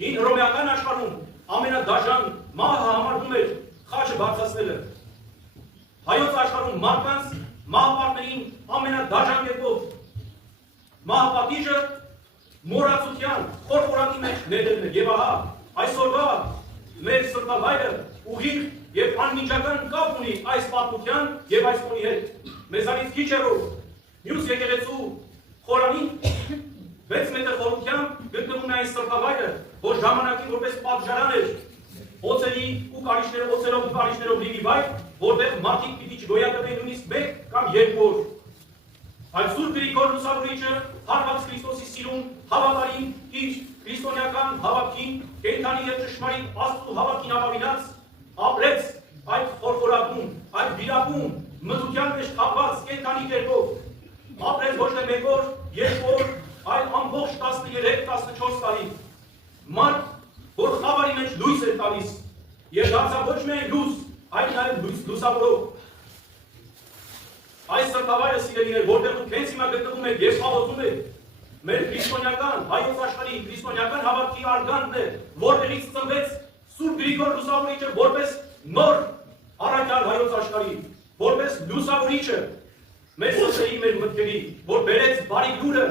Հին հռոմեական աշխարհում ամենադաժան մահը համարվում էր խաչը բարձրացնելը։ Հայոց աշխարհում մարդկանց մահապատերին ամենադաժան կերպով մահապատիժը մոռացության խորխորատի մեջ ներդրել է։ Եվ ահա այսօրվա մեր սրբավայրը ուղիղ եւ անմիջական կապ ունի այս պատմության եւ այս տոնի հետ։ Մեզանից քիչ հեռու մյուս եկեղեցու խորանին 6 մետր խորությամբ գտնվում է այս սրբավայրը, որ ժամանակին որպես պատժարան էր օծերի ու կարիճներով, օծերով ու կարիճներով լիվի վայր, որտեղ մարդիկ պիտի չգոյատևեն նույնիսկ 1 կամ 2 օր։ Այդ Սուրբ Գրիգոր Լուսավորիչը հարված Քրիստոսի սիրուն հավատարիմ իր քրիստոնեական հավատքին, կենդանի եւ ճշմարիտ Աստծո հավատքին ապավինած ապրեց այդ խորխորագում, այդ վիրապում, մտության մեջ թափված կենդանի կերպով, ապրեց ոչ թե 1 օր, 2 օր, այլ ամբողջ 13-14 տարի։ Մարդ, որ խավարի մեջ լույս էր տալիս, եւ դարձավ ոչ միայն լույս, այլ նաեւ լուսավորող։ Այս սրբավայրը սիրելիներ, որտեղ դուք հենց հիմա գտնվում եք եւ խաղացում եք, մեր քրիստոնեական, հայոց աշխարհի քրիստոնեական հավատքի արգանդն է, որտեղից ծնվեց Սուրբ Գրիգոր Լուսավորիչը որպես նոր առաքյալ հայոց աշխարհի, որպես լուսավորիչը մեր սրտերի, մեր մտքերի, որ բերեց բարի լուրը,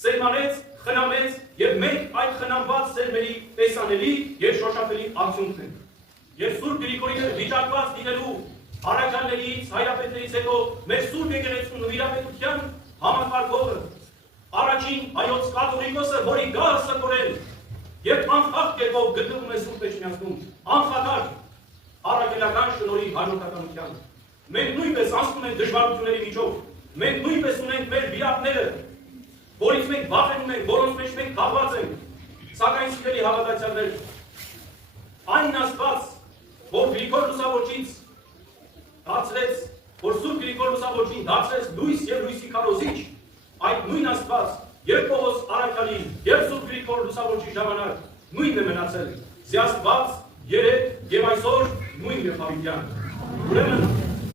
սերմանեց, խնամեց եւ մենք այդ խնամված սերմերի տեսանելի եւ շոշափելի արդյունքն ենք։ Եվ Սուրբ Գրիգորի վիճակված լինելու առաքյալներից, հայրապետներից հետո մեր Սուրբ եկեղեցու նվիրապետության համակարգողը, առաջին հայոց կաթողիկոսը, որի գահը սրբորել եւ անխախտ կերպով գտնվում է Սուրբ Էջմիածնում, անխաթար առաքելական շնորհի հաջորդականության։ Մենք նույնպես անցնում ենք դժվարությունների միջով, մենք նույնպես ունենք մեր վիրապները, որից մենք վախենում ենք, որոնց մեջ մենք կապված ենք, սակայն սիրելի հավատացյալներ, այն Աստված, որ Գրիգոր Լուսավորչից դարձրեց, որ Սուրբ Գրիգոր Լուսավորչին դարձրեց լույս եւ լույսի քարոզիչ, այդ նույն Աստված, եւ Պողոս առաքյալի, եւ Սուրբ Գրիգոր Լուսավորչի ժամանակ նույնն է մնացել։ Զի Աստված երեք եւ այսօր նույնն է հավիտյան։ Ուրեմն